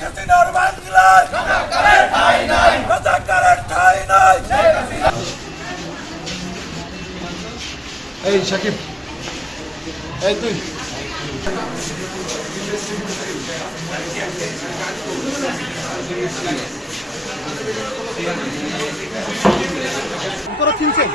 হাসিনার বাংলায় রাজাকারের ঠাঁই নাই। এই সাকিব, এই তুই চিনছেন